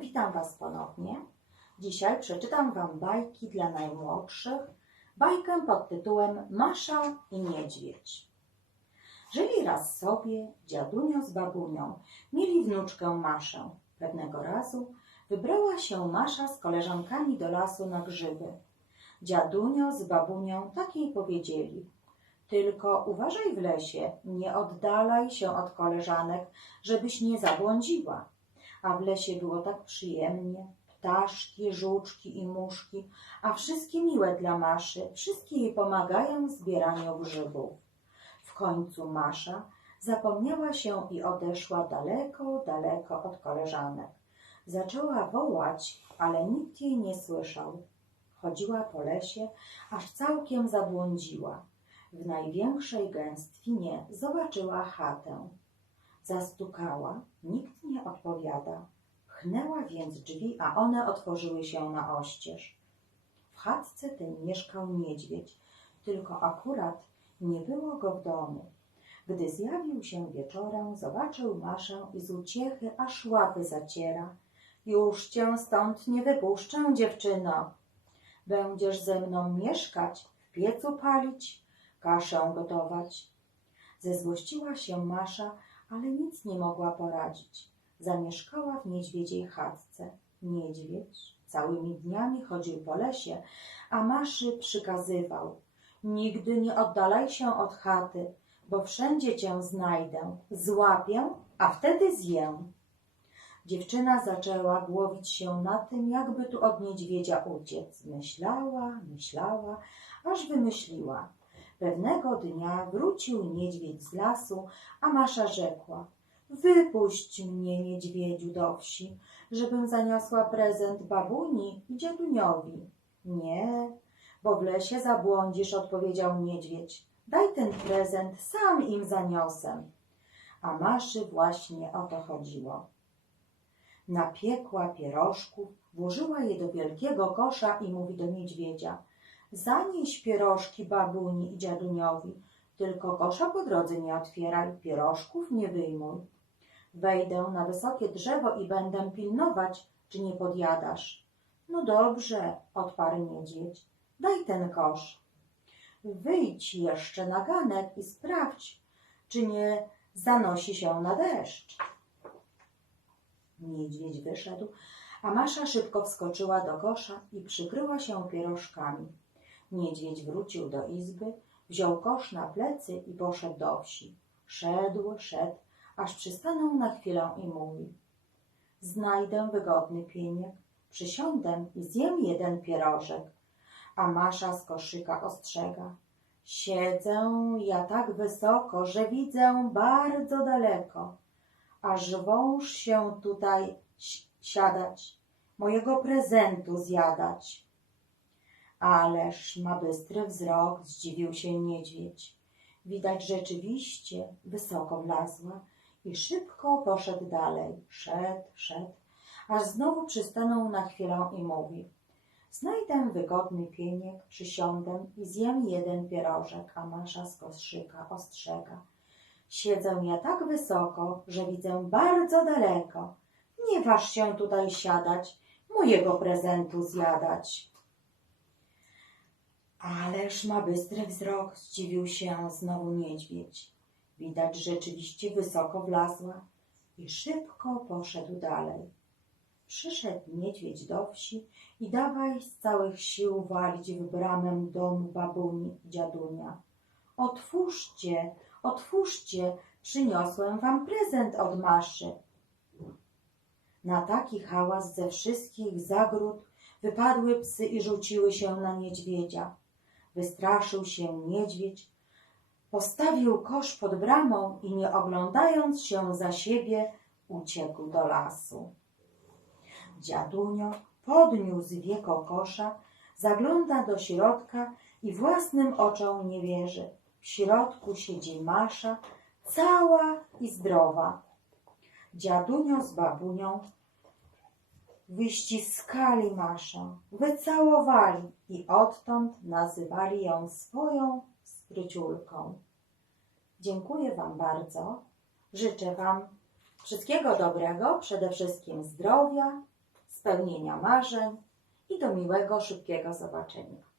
witam Was ponownie. Dzisiaj przeczytam Wam bajki dla najmłodszych. Bajkę pod tytułem Masza i Niedźwiedź. Żyli raz sobie dziadunio z babunią. Mieli wnuczkę Maszę. Pewnego razu wybrała się Masza z koleżankami do lasu na grzyby. Dziadunio z babunią tak jej powiedzieli. Tylko uważaj w lesie, nie oddalaj się od koleżanek, żebyś nie zabłądziła. A w lesie było tak przyjemnie. Ptaszki, żuczki i muszki, a wszystkie miłe dla Maszy, wszystkie jej pomagają w zbieraniu grzybów. W końcu Masza zapomniała się i odeszła daleko, daleko od koleżanek. Zaczęła wołać, ale nikt jej nie słyszał. Chodziła po lesie, aż całkiem zabłądziła. W największej gęstwinie zobaczyła chatę. Zastukała, nikt nie odpowiada. Pchnęła więc drzwi, a one otworzyły się na oścież. W chatce tej mieszkał niedźwiedź, tylko akurat nie było go w domu. Gdy zjawił się wieczorem, zobaczył Maszę i z uciechy aż łapy zaciera. Już cię stąd nie wypuszczę, dziewczyno. Będziesz ze mną mieszkać, w piecu palić, kaszę gotować. Zezłościła się Masza, ale nic nie mogła poradzić. Zamieszkała w niedźwiedziej chatce. Niedźwiedź całymi dniami chodził po lesie, a Maszy przykazywał. Nigdy nie oddalaj się od chaty, bo wszędzie cię znajdę, złapię, a wtedy zjem. Dziewczyna zaczęła głowić się na tym, jakby tu od niedźwiedzia uciec. Myślała, myślała, aż wymyśliła. Pewnego dnia wrócił niedźwiedź z lasu, a Masza rzekła Wypuść mnie, niedźwiedziu, do wsi, żebym zaniosła prezent babuni i dziaduniowi. Nie, bo w lesie zabłądzisz, odpowiedział niedźwiedź. Daj ten prezent, sam im zaniosę. A Maszy właśnie o to chodziło. Napiekła pierożków, włożyła je do wielkiego kosza i mówi do niedźwiedzia – Zanieś pierożki babuni i dziaduniowi, tylko kosza po drodze nie otwieraj, pierożków nie wyjmuj. Wejdę na wysokie drzewo i będę pilnować, czy nie podjadasz. No dobrze, odparł niedźwiedź, daj ten kosz. Wyjdź jeszcze na ganek i sprawdź, czy nie zanosi się na deszcz. Niedźwiedź wyszedł, a Masza szybko wskoczyła do kosza i przykryła się pierożkami. Niedźwiedź wrócił do izby, wziął kosz na plecy i poszedł do wsi. Szedł, szedł, aż przystanął na chwilę i mówi. Znajdę wygodny pieniek, przysiądę i zjem jeden pierożek. A Masza z koszyka ostrzega. Siedzę ja tak wysoko, że widzę bardzo daleko. Aż wąż się tutaj siadać, mojego prezentu zjadać. Ależ ma bystry wzrok, zdziwił się niedźwiedź. Widać rzeczywiście wysoko wlazła i szybko poszedł dalej. Szedł, szedł, aż znowu przystanął na chwilę i mówi. Znajdę wygodny pieniek, przysiądę i zjem jeden pierożek, a Masza z koszyka ostrzega. Siedzę ja tak wysoko, że widzę bardzo daleko. Nie waż się tutaj siadać, mojego prezentu zjadać. Ależ ma bystry wzrok, zdziwił się znowu niedźwiedź. Widać rzeczywiście wysoko wlazła i szybko poszedł dalej. Przyszedł niedźwiedź do wsi i dawaj z całych sił walić w bramę domu babuni dziadunia. Otwórzcie, otwórzcie, przyniosłem wam prezent od Maszy. Na taki hałas ze wszystkich zagród wypadły psy i rzuciły się na niedźwiedzia. Wystraszył się niedźwiedź, postawił kosz pod bramą i nie oglądając się za siebie, uciekł do lasu. Dziadunio podniósł wieko kosza, zagląda do środka i własnym oczom nie wierzy. W środku siedzi Masza, cała i zdrowa. Dziadunio z babunią wyściskali Maszę, wycałowali i odtąd nazywali ją swoją spryciulką. Dziękuję Wam bardzo. Życzę Wam wszystkiego dobrego, przede wszystkim zdrowia, spełnienia marzeń i do miłego, szybkiego zobaczenia.